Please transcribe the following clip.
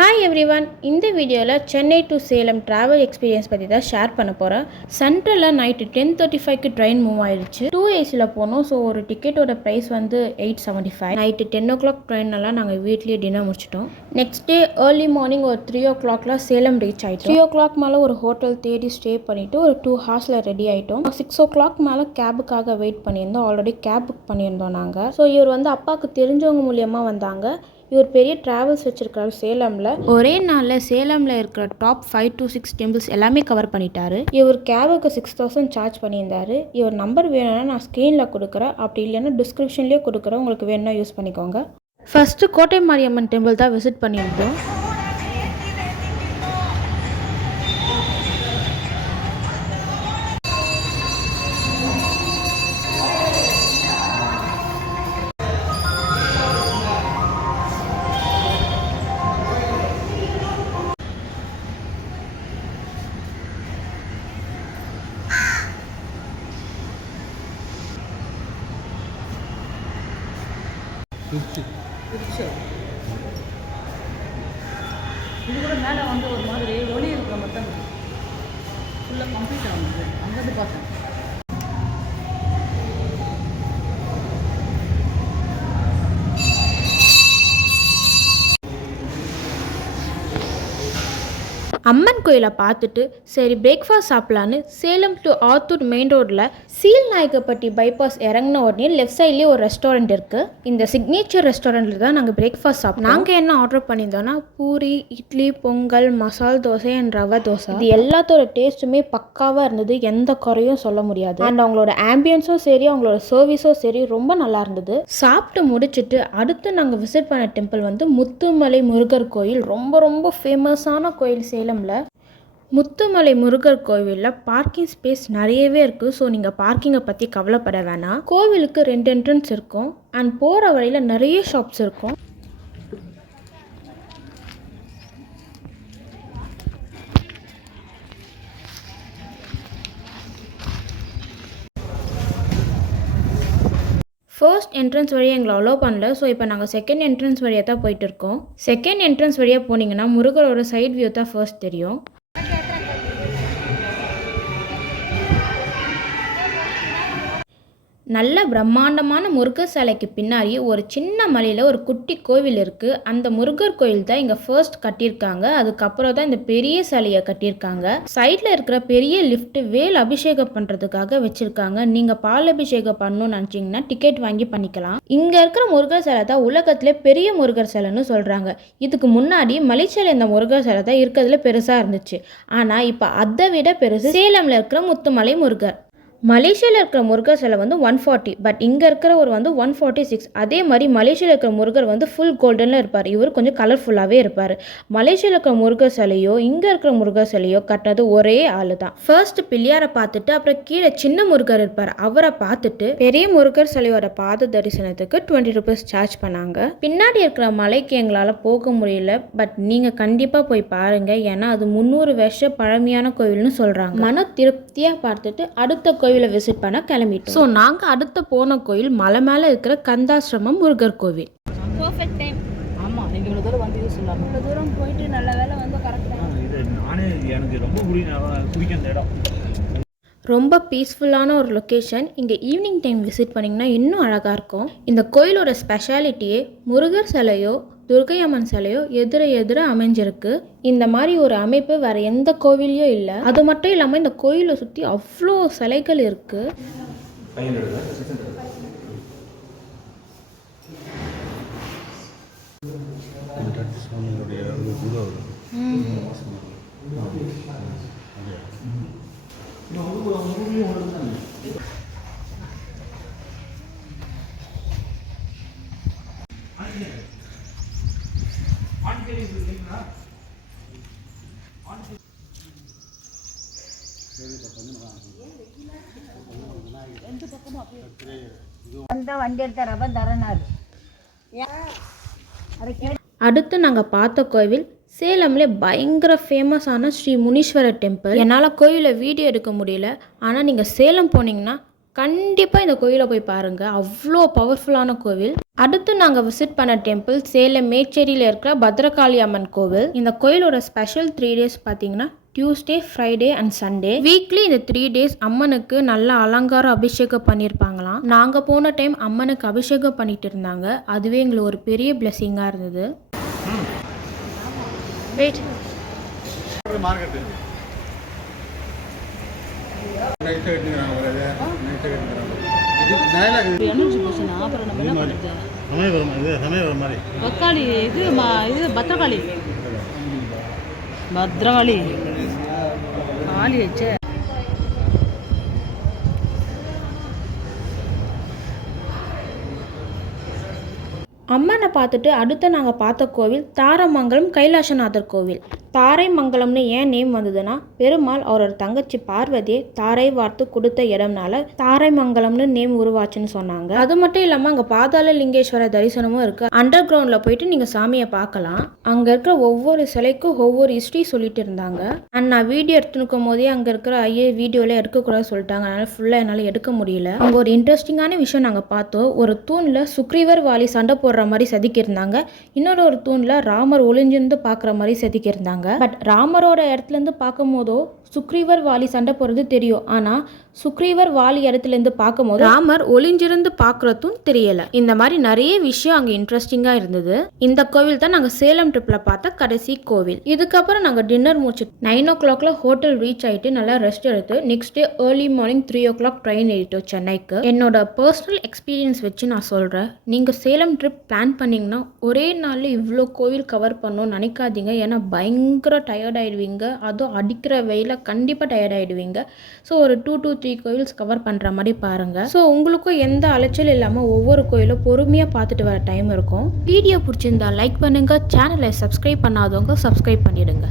Hi everyone, இந்த வீடியோவில் Chennai to Salem travel experience பற்றி தான் ஷேர் பண்ண போகிறேன். சென்ட்ரலில் நைட்டு 10:35க்கு ட்ரெயின் மூவ் ஆயிடுச்சு. 2 ஏசியில் போனோம். ஸோ ஒரு டிக்கெட்டோட ப்ரைஸ் வந்து 875. நைட்டு 10 o'clock ட்ரெயினெல்லாம் நாங்கள் வீட்லேயே டின்னர் முடிச்சிட்டோம். நெக்ஸ்ட் டே ஏர்லி மார்னிங் ஒரு 3 o'clockலாம் சேலம் ரீச் ஆகிட்டோம். 3 o'clock மேலே ஒரு ஹோட்டல் தேடி ஸ்டே பண்ணிவிட்டு ஒரு 2 hours ரெடி ஆகிட்டோம். 6 o'clock மேலே கேபுக்காக வெயிட் பண்ணியிருந்தோம். ஆல்ரெடி கேப் புக் பண்ணியிருந்தோம் நாங்கள். ஸோ இவர் வந்து அப்பாவுக்கு தெரிஞ்சவங்க மூலியமாக வந்தாங்க. இவர் பெரிய ட்ராவல்ஸ் வச்சுருக்காரு சேலமில். ஒரே நாளில் சேலமில் இருக்கிற டாப் 5 to 6 டெம்பிள்ஸ் எல்லாமே கவர் பண்ணிட்டாரு. இவர் கேபுக்கு 6000 சார்ஜ் பண்ணியிருந்தாரு. இவர் நம்பர் வேணும்னா நான் ஸ்க்ரீனில் கொடுக்குறேன், அப்படி இல்லைன்னா டிஸ்கிரிப்ஷன்லேயே கொடுக்குறேன், உங்களுக்கு வேணும்னா யூஸ் பண்ணிக்கோங்க. ஃபஸ்ட்டு கோட்டை மாரியம்மன் டெம்பிள் தான் விசிட் பண்ணியிருந்தோம். இது கூட மேலே வந்து ஒரு மாதிரி ஒளி இருக்கிற மட்டும் ஃபுல்லாக கம்ப்ளீட் ஆகுது. அங்கேருந்து பார்த்தேன். அம்மன் கோயிலை பார்த்துட்டு சரி பிரேக்ஃபாஸ்ட் சாப்பிட்லான்னு சேலம் டு ஆத்தூர் மெயின் ரோட்டில் சீல்நாயக்கப்பட்டி பைபாஸ் இறங்கின உடனே லெஃப்ட் சைட்லேயே ஒரு ரெஸ்டாரண்ட் இருக்குது. இந்த சிக்னேச்சர் ரெஸ்டாரண்ட்டில் தான் நாங்கள் பிரேக்ஃபாஸ்ட் சாப்பிட்டோம். நாங்கள் என்ன order பண்ணியிருந்தோன்னா puri, idli, Pongal, masala dosa and ரவை தோசை. இது எல்லாத்தோட டேஸ்ட்டுமே பக்காவாக இருந்தது, எந்த குறையும் சொல்ல முடியாது. அண்ட் அவங்களோட ஆம்பியன்ஸும் சரி, அவங்களோட சர்வீஸும் சரி ரொம்ப நல்லா இருந்தது. சாப்பிட்டு முடிச்சுட்டு அடுத்து நாங்கள் விசிட் பண்ண டெம்பிள் வந்து முத்துமலை முருகர் கோயில். ரொம்ப ரொம்ப ஃபேமஸான கோயில் சேலம். முத்துமலை முருகர் கோவிலில் பார்க்கிங் ஸ்பேஸ் நிறையவே இருக்குது. ஸோ நீங்கள் பார்க்கிங்கை பற்றி கவலைப்பட வேணாம். கோவிலுக்கு 2 என்ட்ரன்ஸ் இருக்கும் அண்ட் போகிற வழியில் நிறைய ஷாப்ஸ் இருக்கும். ஃபர்ஸ்ட் என்ட்ரன்ஸ் வழியாக எங்களை அலோவ் பண்ணல. ஸோ இப்போ நாங்கள் செகண்ட் என்ட்ரன்ஸ் வழியாக தான் போயிட்டு இருக்கோம். செகண்ட் என்ட்ரன்ஸ் வழியாக போனீங்கன்னா முருகரோட சைட் வியூ தான் ஃபர்ஸ்ட் தெரியும். நல்ல பிரம்மாண்டமான முருகர் சிலைக்கு பின்னாடி ஒரு சின்ன மலையில் ஒரு குட்டி கோவில் இருக்குது. அந்த முருகர் கோவில் தான் இங்கே ஃபர்ஸ்ட் கட்டியிருக்காங்க. அதுக்கப்புறம் தான் இந்த பெரிய சிலையை கட்டியிருக்காங்க. சைடில் இருக்கிற பெரிய லிஃப்ட் வேல் அபிஷேகம் பண்ணுறதுக்காக வச்சுருக்காங்க. நீங்கள் பால் அபிஷேகம் பண்ணணும்னு நினச்சிங்கன்னா டிக்கெட் வாங்கி பண்ணிக்கலாம். இங்கே இருக்கிற முருகர் சிலை தான் உலகத்திலே பெரிய முருகர் சிலைன்னு சொல்கிறாங்க. இதுக்கு முன்னாடி மலைச்சிலை இந்த முருகர் சிலை தான் இருக்கிறதுல பெருசாக இருந்துச்சு. ஆனால் இப்போ அதை விட பெருசு சேலமில் இருக்கிற முத்துமலை முருகர். மலேசியாவில் இருக்கிற முருகர் சிலை வந்து 140, பட் இங்கே இருக்கிற ஒரு வந்து 146. அதே மாதிரி மலேசியாவில் இருக்கிற முருகர் வந்து ஃபுல் கோல்டனில் இருப்பார். இவர் கொஞ்சம் கலர்ஃபுல்லாகவே இருப்பார். மலேசியாவில் இருக்கிற முருகர் சிலையோ இங்கே இருக்கிற முருகர் சிலையோ கட்டினது ஒரே ஆள் தான். ஃபர்ஸ்ட் பிள்ளையாரை பார்த்துட்டு அப்புறம் கீழே சின்ன முருகர் இருப்பார், அவரை பார்த்துட்டு பெரிய முருகர் சிலையோட பாத தரிசனத்துக்கு 20 rupees சார்ஜ் பண்ணாங்க. பின்னாடி இருக்கிற மலைக்கு எங்களால் போக முடியல, பட் நீங்கள் கண்டிப்பாக போய் பாருங்கள். ஏன்னா அது 300 வருஷ பழமையான கோவில்னு சொல்கிறாங்க. மன திருப்தியாக பார்த்துட்டு அடுத்த கோவிலை விசிட் பண்ண கிளம்பிட்டோம். ஸோ நாங்கள் அடுத்த போன கோயில் மலை மேலே இருக்கிற கந்தாசிரமம் முருகர் கோவில். Perfect time. ஆமாம், நீங்கள் இவ்வளோ தூரம் வந்து யூஸ் இல்லாமல் இவ்வளோ தூரம் போயிட்டு நல்ல வேலை வந்து கரெக்டாக. இது நானே எனக்கு ரொம்ப பிடிக்கும் இந்த இடம். ரொம்ப பீஸ்ஃபுல்லான ஒரு லொக்கேஷன். இங்கே ஈவினிங் டைம் விசிட் பண்ணிங்கன்னா இன்னும் அழகாக இருக்கும். இந்த கோயிலோட ஸ்பெஷாலிட்டியே முருகர் சிலையோ துர்கை அம்மன் சிலையோ எதிர அமைஞ்சிருக்கு. இந்த மாதிரி ஒரு அமைப்பு வேறு எந்த கோவிலையும் இல்லை. அது மட்டும் இல்லாமல் இந்த கோயிலை சுற்றி அவ்வளோ சிலைகள் இருக்குது. அடுத்து நாங்கள் பார்த்த கோவில் சேலம்ல பயங்கர ஃபேமஸான ஸ்ரீ முனீஸ்வரர் டெம்பிள். என்னால் கோயிலை வீடியோ எடுக்க முடியல, ஆனால் நீங்கள் சேலம் போனீங்கன்னா கண்டிப்பாக இந்த கோயிலை போய் பாருங்கள், அவ்வளோ பவர்ஃபுல்லான கோவில். அடுத்து நாங்கள் விசிட் பண்ண டெம்பிள் சேலம் மேச்சேரியில் இருக்கிற பத்ரகாளி அம்மன் கோவில். இந்த கோயிலோட ஸ்பெஷல் 3 days பார்த்தீங்கன்னா Tuesday, Friday and Sunday. Weekly இந்த 3 days அம்மனுக்கு நல்லா அலங்காரம் அபிஷேகம் பண்ணியிருப்பாங்களாம். நாங்கள் போன டைம் அம்மனுக்கு அபிஷேகம் பண்ணிட்டு இருந்தாங்க. அதுவே எங்களுக்கு ஒரு பெரிய பிளெஸிங்காக இருந்தது. வெயிட் எனர்ஜி போச்சுன்னா அப்புறம் நம்ம என்ன பண்ணுறது? பக்காளி இது பத்திரகாளி காளி வச்சு அம்மனை பார்த்துட்டு அடுத்து நாங்கள் பார்த்த கோவில் தாரமங்கலம் கைலாசநாதர் கோவில். தாரைமங்கலம்னு ஏன் நேம் வந்ததுன்னா, பெருமாள் அவரோட தங்கச்சி பார்வதியை தாரை வார்த்து கொடுத்த இடம்னால தாரைமங்கலம்னு நேம் உருவாச்சுன்னு சொன்னாங்க. அது மட்டும் இல்லாமல் அங்கே பாதாள லிங்கேஸ்வர தரிசனமும் இருக்குது. அண்டர் கிரவுண்டில் போயிட்டு நீங்கள் சாமியை பார்க்கலாம். அங்கே இருக்கிற ஒவ்வொரு சிலைக்கும் ஒவ்வொரு ஹிஸ்ட்ரி சொல்லிட்டு இருந்தாங்க. அண்ட் நான் வீடியோ எடுத்துக்கும் போதே அங்கே இருக்கிற வீடியோவில் எடுக்கக்கூடாது சொல்லிட்டாங்க. அதனால் ஃபுல்லாக என்னால் எடுக்க முடியல. அங்கே ஒரு இன்ட்ரெஸ்டிங்கான விஷயம் நாங்கள் பார்த்தோம். ஒரு தூணில் சுக்ரீவர் வாலி சண்டை போடுற மாதிரி செதுக்கியிருந்தாங்க. இன்னொரு ஒரு தூணில் ராமர் ஒளிஞ்சிருந்து பார்க்குற மாதிரி செதுக்கியிருந்தாங்க. பட் ராமரோட இடத்துல இருந்து பார்க்கும் போதோ சுக்ரீவர் வாலி சண்டை போடுறது தெரியும். ஆனால் சுக்ரீவர் வாலி இடத்துல இருந்து பார்க்கும் போது ராமர் ஒளிஞ்சிருந்து பார்க்குறதும் தெரியல. இந்த மாதிரி நிறைய விஷயம் அங்கே இன்ட்ரெஸ்டிங்காக இருந்தது. இந்த கோவில் தான் நாங்கள் சேலம் ட்ரிப்பில் பார்த்த கடைசி கோவில். இதுக்கப்புறம் நாங்கள் டின்னர் முடிச்சுட்டு 9 o'clock ஹோட்டல் ரீச் ஆகிட்டு நல்லா ரெஸ்ட் எடுத்து next day early morning 3 o'clock train ஏறிட்டோம் சென்னைக்கு. என்னோட பர்சனல் எக்ஸ்பீரியன்ஸ் வச்சு நான் சொல்கிறேன், நீங்கள் சேலம் ட்ரிப் பிளான் பண்ணிங்கன்னா ஒரே நாளில் இவ்வளோ கோவில் கவர் பண்ணணும்னு நினைக்காதீங்க. ஏன்னா பயங்கர டயர்ட் ஆகிடுவீங்க. அதுவும் அடிக்கிற வெயில கண்டிப்பாக டயர்ட் ஆகிடுவீங்க. ஸோ ஒரு 2 to 3 கோயில்ஸ் கவர் பண்ணுற மாதிரி பாருங்கள். ஸோ உங்களுக்கும் எந்த அலைச்சல் இல்லாமல் ஒவ்வொரு கோயிலும் பொறுமையாக பார்த்துட்டு வர டைம் இருக்கும். வீடியோ பிடிச்சிருந்தா லைக் பண்ணுங்கள். சேனலை சப்ஸ்கிரைப் பண்ணாதவங்க சப்ஸ்கிரைப் பண்ணிவிடுங்க.